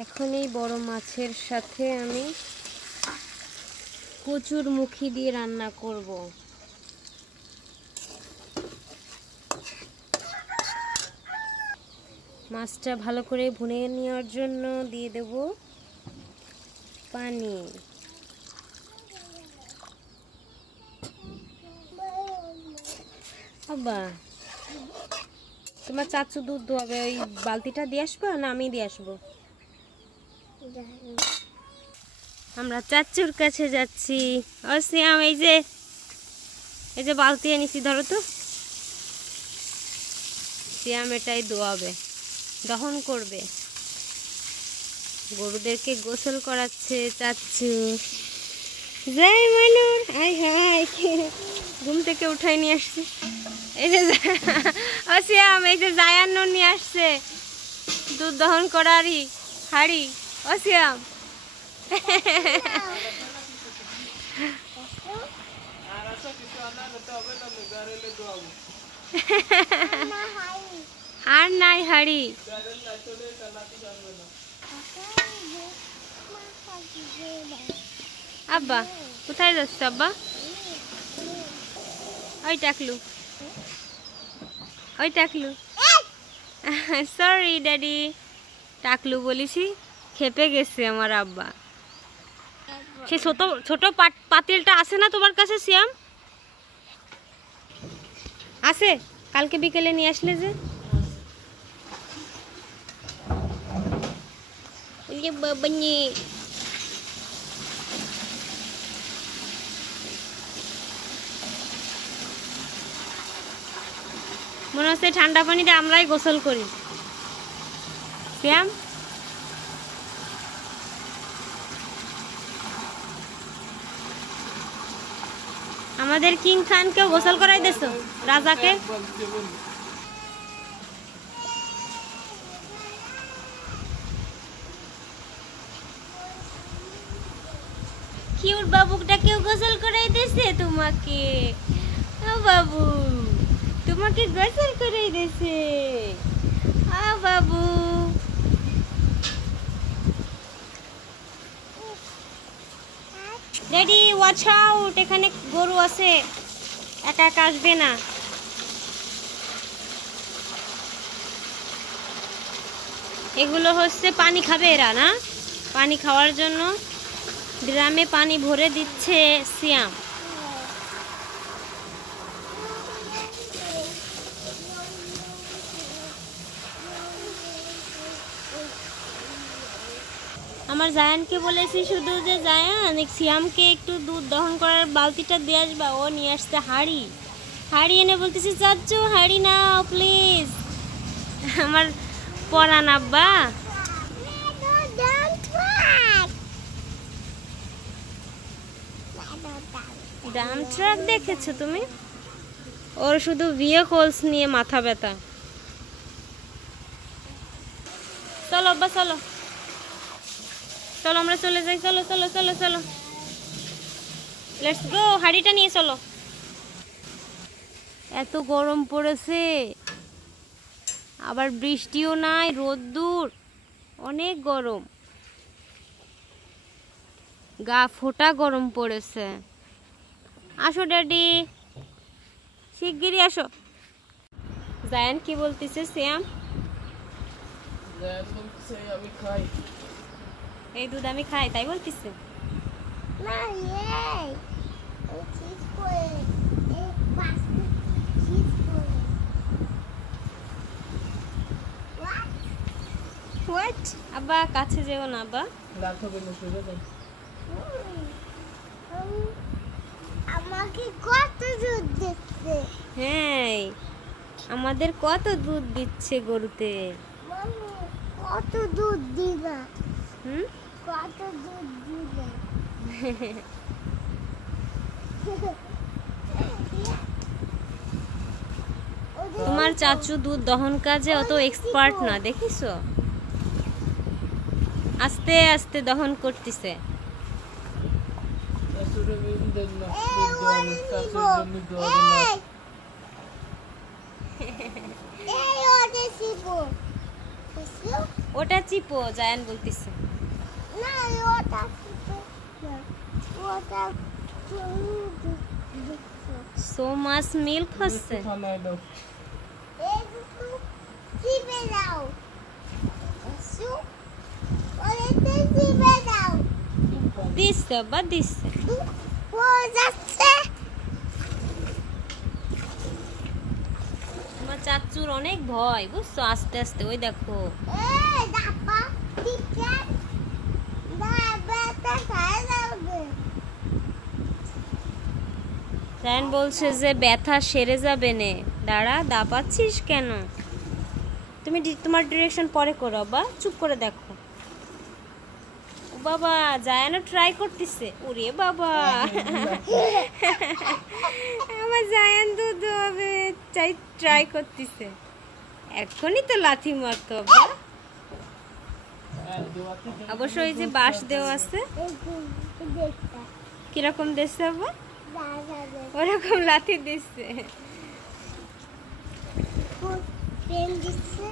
এখন এই বড় মাছের সাথে আমি কচুর মুখি দিয়ে রান্না করব। মাছটা ভালো করে ভুনে নেওয়ার জন্য দিয়ে দেব পানি। বাবা, তোমার চাচু দুধ দোয়াবে, ওই বালতিটা দিয়ে আসবো না আমি দিয়ে আসবো? আমরা চাচুর কাছে যাচ্ছি। ও শ্যাম, এই যে বালতি এনেছি, ধরো তো। শ্যাম এটাই দোয়াবে, দহন করবে। গরুদেরকে গোসল করাচ্ছে চাচু। যাই মানুর, আয় হায়, ঘুম থেকে উঠাই নিয়ে আসছে। এই যে ও শ্যাম, এই যে জায়ান্ন নিয়ে আসছে দুধ দহন করারই হাড়ি। ও শ্যাম, আর নাই হাড়ি। আব্বা কোথায় যাচ্ছ আব্বা? ওই টাকলু, ওই টাকলু। সরি ড্যাডি, টাকলু বলিছি, খেপে গেছে আমার আব্বা। সে ছোট ছোট পাতিলটা আছে না তোমার কাছে শ্যাম? আছে, কালকে বিকেলে নিয়ে আসলে যে। বাবা নিয়ে মনে হচ্ছে ঠান্ডা পানিতে আমরাই গোসল করি। শ্যাম, আমাদের কিং খানকেও গোসল করাই দিছো, রাজাকে। কিউট বাবুটাকেও গোসল করাই দিছে তোমাকে। ও বাবু, তোমাকে গোসল করাই দিছে। ও বাবু, ড্যাডি ওয়াচ আউট, এখানে গরু আছে, একা একা আসবে না। এগুলো হচ্ছে পানি খাবে এরা, না? পানি খাওয়ার জন্য ড্রামে পানি ভরে দিচ্ছে শ্যাম। আমার জায়ানকে বলেছি শুধু যে জায়ান শ্যামকে একটু দুধ দহন করার বালতিটা দিয়ে আসবা। ও নিয়ে আসতে হাড়ি, হাড়ি এনে বলতেছি চাচ্চু হাড়ি নাও প্লিজ। আমার পরান আব্বা। ডাম ট্রাক দেখেছো তুমি? ওর শুধু ভেহিকলস নিয়ে মাথা ব্যথা। চলো আব্বা, চলো চলো আমরা চলে যাই, চলো চলো চলো চলো, লেটস গো। হাড়িটা নিয়ে চলো। এত গরম পড়েছে, আবার বৃষ্টিও নাই, রোদ্দুর, অনেক গরম, গা ফোটা গরম পড়েছে। আসো ড্যাডি, শিগগিরই আসো। জায়ান কি বলতেছে শ্যাম? আমি খাই, এই দুধ আমি খাই, তাই বলতেছে। হোয়াট? আব্বা কাছে যেও না আব্বা। আমাকে কত দুধ দিচ্ছে। হ্যাঁ, আমাদের কত দুধ দিচ্ছে গরুতে। কত দুধ দিবা? হুম, কত দুধ দিবে? তোমার চাচু দুধ দহন কাজে অত এক্সপার্ট না, দেখিছো? আস্তে আস্তে দহন করতেছে। এই ওটা চিপো, জায়ান বলতিছে। না ওটা চিপে না, ওটা সো মাচ মিল্ক হচ্ছে। একটু চিপে দাও, ওটা চিপে দাও। দিচ্ছে বা দিচ্ছে। ও যাচ্ছে। তোমার চাচুর অনেক ভয় বুঝছো, আস্তে আস্তে। ওই দেখো দাপা টিকেট দাবাটা খাই যাবে। জায়ান বলছে যে ব্যথা সেরে যাবে নে। দাঁড়া, দাপাচ্ছিস কেন? তুমি তোমার ডিরেকশন পরে করো বা চুপ করে দেখো। ও বাবা, জায়ানও ট্রাই করতেছে। ওরে বাবা, আমার জায়ান দুধ হবে চাই ট্রাই করতেছে। এখনই তো লাথি মারতে হবে। অবশ্যই এই যে বাঁশ দেওয়া আছে, কিরকম দিচ্ছে বাবা? ওরকম লাথি দিচ্ছে। পেন দিচ্ছে।